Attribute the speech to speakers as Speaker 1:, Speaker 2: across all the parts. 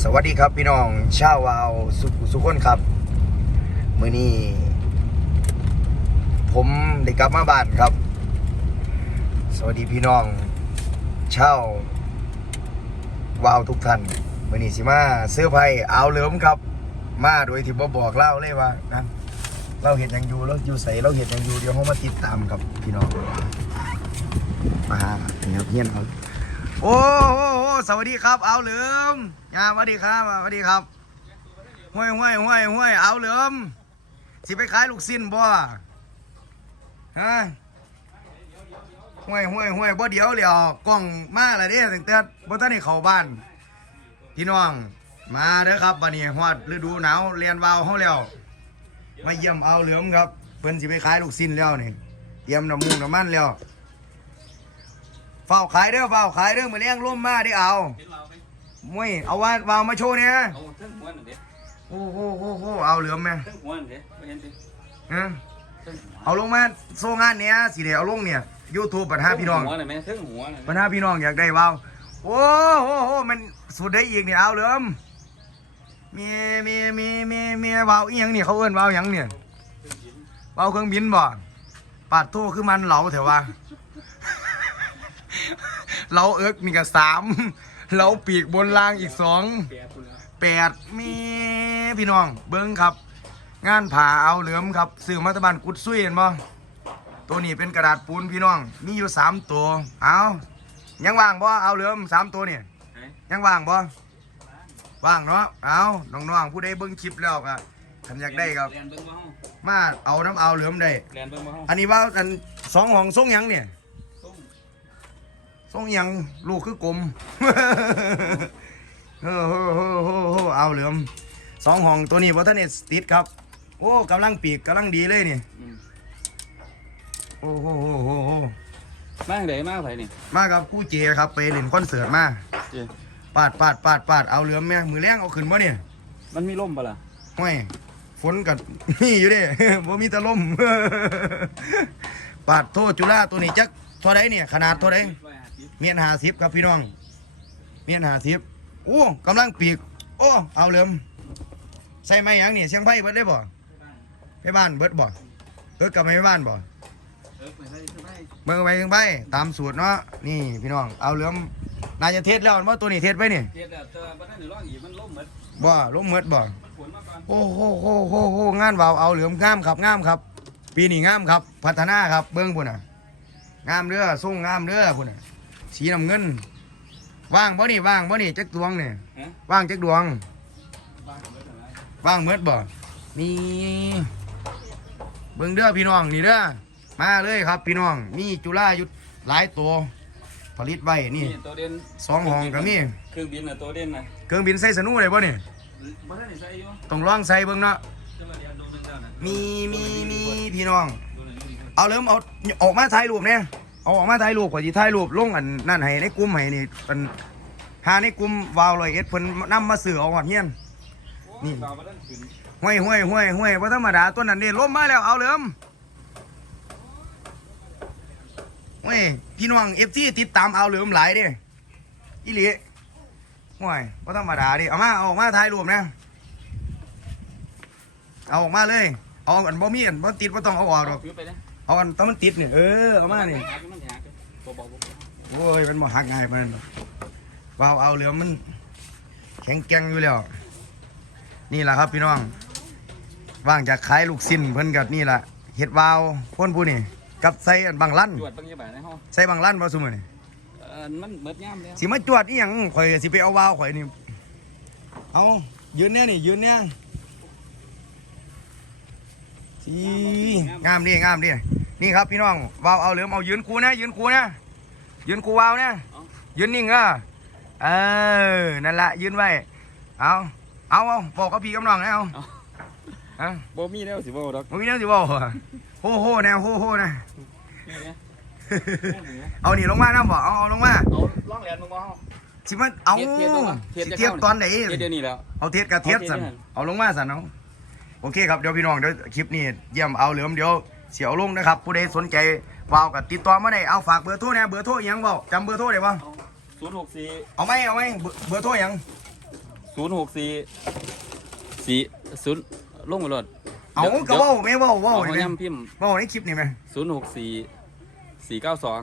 Speaker 1: สวัสดีครับพี่น้องชาววาวสุขสุขคนครับ มือนี้ผมได้กลับมาบ้านครับ สวัสดีพี่น้องชาววาวทุกท่านมือนี้สิมาเสื้อไผ่เอาเหลิมครับ มาโดยที่บ่บอกเล่าเลยว่านะเราเห็นยังอยู่เราอยู่ใส่เราเห็นยังอยู่เดี๋ยวเขามาติดตามครับพี่น้องมาหานี่ครับเฮียนครับโอ้โหโอ้ สวัสดีครับ เอาเหลิมยาสวัสดีครับสวัสดีครับห้วยห้วยห้วยห้วยเอาเหลิมสิไปขายลูกสิ้นบ่ฮะห้วยห้วยห้วยบ่เดี๋ยวเดี๋ยวกล้องมาแล้วเด้ตั้งแต่บ่ทันได้เข้าบ้าน พี่น้องมาเด้อครับบัดนี้ฮอดฤดูหนาวเรียนวาวเฮาแล้วมาเยี่ยมเอาเหลิมครับเพิ่นสิไปขายลูกสิ้นแล้วนี่เตรียมน้ำมูกน้ำมันแล้ว ฝ้าขายเด้อเฝ้าขายเด้อมือเลี้ยงร่วมมาได้เอา
Speaker 2: เห็นเราไหม
Speaker 1: มวยเอาวานวาวมาโชว์เนี่ย
Speaker 2: เอาเทั้งหัวนั่นเด็ด
Speaker 1: โอ้โหโอ้โหเอาเหลือมไหม
Speaker 2: เทั้งหัวนั่นเด็ดไม่เห็นสิ
Speaker 1: ฮะ
Speaker 2: เทั้งหัว
Speaker 1: เอาลงมาโซงานเนี้ยสิเดี๋ยวเอาลงเนี่ยยูทูบปัญหาพี่น้อง
Speaker 2: หัวน่ะแม่เทั้งหัวน่ะ
Speaker 1: ปัญหาพี่น้องอยากได้วาวโอ้โหโหมันสุดได้อีกเนี่ยเอาเหลือมมีมีมีมีมีวาวอีหยังเนี่ยเขาเอิ้นวาวหยังเนี่ยวาวเครื่องบินบ่ปาดโทคือมันเหลาเถอะว่า เราเอิกนี่ก็สามเราปีกบนล่างอีกสอง
Speaker 2: แปดคนละ
Speaker 1: แปดมีพี่น้อง เบิ้งครับ งานผ่าเอาเหลือมครับสื่อมัตบันกุดซุยเห็นบ่ตัวนี้เป็นกระดาษปูนพี่น้อง มีอยู่สามตัวเอายังว่างบ่เอาเหลือมสามตัวนี่
Speaker 2: ไหน
Speaker 1: ยังว่างบ่ว่างเนาะเอาน้องๆผู้ใดเบิ้งคลิปแล้วก็คันอยากได้ครับ
Speaker 2: เรียนเบิ่งบ่เฮา
Speaker 1: มาเอาน้ำเอาเหลือมได้
Speaker 2: เรียนเบิ่งบ่เฮา
Speaker 1: อันนี้ว่าอันสองห้องทรงหยังเนี่ย
Speaker 2: ส้ม
Speaker 1: ทรงหยังลูกคือกลมเฮ้อเฮ้อเฮ้อเฮ้อเฮ้อเอาเหลือมสองห้องตัวนี้วัฒนเนสติดครับ โอ้กำลังปีกกำลังดีเลยนี่
Speaker 2: อืม
Speaker 1: โอ้โหโหโหโห
Speaker 2: มาทางใดมาไผนี่
Speaker 1: มากับคู่เจครับไปเล่นคอนเสิร์ตมา
Speaker 2: เจ้
Speaker 1: ปาดปาดปาดปาดเอาเหลือมแม่มือแรงเอาขึ้นบ่เนี่ย
Speaker 2: มันมีลมบ่ล่ะ
Speaker 1: ห้วยฝนกับนี่อยู่เด้ บ่มีแตะลมปาดโทษจุฬาตัวนี้จักเท่าไรเนี่ย ขนาดเท่าไร
Speaker 2: 150
Speaker 1: เมียนหาสิบครับพี่น้อง เมียนหาสิบโอ้กำลังปีก โอ้ เอาเหลิมใส่ไม้หยังนี่เสียงไพ่เบิดได้บ่ไปบ้านเบิดบ่เอิดกลับไปบ้านบ่
Speaker 2: เออไปให้สบาย
Speaker 1: เบิ่งไปเบิ่งไปตามสูตรเนาะนี่พี่น้องเอาเหลิมน่าจะเทศแล้วว่าตัวนี้เทศไปนี่
Speaker 2: เฮ็ดแล้วแต่บ่ทันได้ลองอีกมันลมหมด
Speaker 1: บ่ลมเมิดบ่
Speaker 2: มันฝนมาก่อน
Speaker 1: โอ้โหโหโหโหงานวาวเอาเหลือมงามครับงามครับ ปีนี้งามครับ พัฒนาครับเบิ้งพุ่นน่ะงามเด้อส่งงามเด้อพุ่นน่ะ สีน้ำเงิน ว่างบ่นี่ว่างบ่นี่จักดวงนี่
Speaker 2: ฮะ
Speaker 1: ว่างจักดวง
Speaker 2: บ้านเบิดอะไร
Speaker 1: ว่างเมิดบ่มีเบิ่งเด้อพี่น้องนี่เด้อมาเลยครับพี่น้อง มีจุฬายุทธหลายตัวผลิตไว้นี่
Speaker 2: นี่ตัวเด่น
Speaker 1: สองห้องก็มี
Speaker 2: เครื่องบินน่ะตัวเด่นน่ะ
Speaker 1: เครื่องบินใส่สนุเลยบ่นี่
Speaker 2: บ่ทันได้ใส่อยู่
Speaker 1: ต้องลองใส่เบิ่งเนาะ
Speaker 2: จะมาเรียนดูนึงแล้วน่ะ
Speaker 1: มีมีมีพี่น้อง
Speaker 2: ดูหน่อยดูดิ
Speaker 1: เอาเริ่มเอาออกมาถ่ายรูปเนี่ย เอาออกมาถ่ายรูปกว่าที่ถ่ายรูปลงอันนั่นให้ในกลุ่มให้นี่เป็นหาในกลุ่มวาวลอยเอ็ดเพิ่นนำมาสื่อเอาหอดเฮียนนี่
Speaker 2: นี่เราบ่ทันขึ้น
Speaker 1: ห้วยห้วยห้วยห้วยบ่ธรรมดาตัวนั้นนี่ล้มมาแล้วเอาเริ่มห้วยพี่น้อง FT ติดตามเอาเริ่มหลายด้อีหลีห้วยบ่ธรรมดาดิเอามาเอาออกมาถ่ายรูปนะ เอาออกมาเลย เอาอันบ่มีอันบ่ติดบ่ต้องเอาออกหรอก
Speaker 2: ไปนะ
Speaker 1: เอาอันต้องมันติดเนี่ยเออเอามาเนี่ย
Speaker 2: มันหักมันหักบ่บ่บ่
Speaker 1: โอ้ยมันมาหักง่ายมันว้าวเอาเหลือมมัน แข็งแกร่งอยู่แล้ว นี่แหละครับพี่น้อง ว่างจากขายลูกสิ้นเพิ่นกับนี่แหละเห็ดวาวพ่นผู้นี่กับใส่อันบางลั่น
Speaker 2: จวดบางยี่บาทในห้อง
Speaker 1: ใส่บางลั่นบ่ซุมื้อนี่
Speaker 2: เออมันเบิดย่ามแล้ว
Speaker 1: สิมาจวดอีหยังข่อยสิไปเอาวาวข่อยนี่เอายืนเนี่ยนี่ยืนเนี่ยสิงามดิงามดิ นี่ครับพี่น้องวาวเอาเหลือมเอายืนคูนะยืนคูนะยืนคูวาวนะยืนนิ่งเออเออนั่นแหละยืนไว้เอาเอาเอาบอกกับพี่กับน้องนะเอาฮะ
Speaker 2: บ่มีแล้วสิบ่ดอก
Speaker 1: มึงมีแนวสิบอกเหรอโหโหแนวโหโหนะ
Speaker 2: นี่เนี่ย
Speaker 1: เอานี่ลงมาน้ำบ่เอาเอาลงมา
Speaker 2: เอาล่องแหลนมึงบ่เฮา
Speaker 1: สิมันเอา
Speaker 2: เทียบเทียบบ่วะเทียบ
Speaker 1: สิ
Speaker 2: จะ
Speaker 1: เทียบ
Speaker 2: เข้า
Speaker 1: ตอนไหน
Speaker 2: เฮ็ดเดี๋ยวนี้แล้ว
Speaker 1: เอาเทียบกับเทียบสัน
Speaker 2: เอาเทียบด้วยกัน
Speaker 1: เอาลงมาสันเอาโอเคครับเดี๋ยวพี่น้องเดี๋ยวคลิปนี้เยี่ยมเอาเหลือมเดี๋ยว เสียวลงนะครับ ผู้ใดสนใจวาวกับติดต่อมาได้เอาฝากเบอร์โทรเนี่ยเบอร์โทรอิหยังบ่จำเบอร์โทรได้บ่
Speaker 2: 064
Speaker 1: เอาไหมเอาไหมเบอร์เบอร์โทรอิหยัง
Speaker 2: ศูนย์หกสี่สี่ศูนย์ลงมาโหลด
Speaker 1: เอาก็เว้าแม่เว้าเว้า
Speaker 2: เอา
Speaker 1: นี่
Speaker 2: เขา
Speaker 1: แม่
Speaker 2: ย้ำพิมพ์
Speaker 1: เว้าในคลิปนี่แม่
Speaker 2: ศูนย์หกสี่สี่เก้าสอง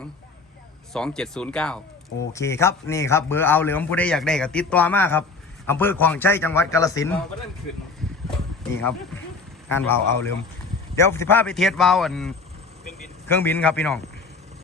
Speaker 2: สองเจ็ดศูนย์เก้า
Speaker 1: โอเคครับนี่ครับเบอร์เอาเหลือมผู้ใดอยากได้ก็ติดต่อมาครับอำเภอคลองชัยจังหวัดกาฬสินธุ์
Speaker 2: เราก็นั่นขึ้น
Speaker 1: นี่ครับงานวาวเอาเหลือม เดี๋ยวสิพาไปเทสวาวอั
Speaker 2: น
Speaker 1: เครื่องบินครับพี่น้อง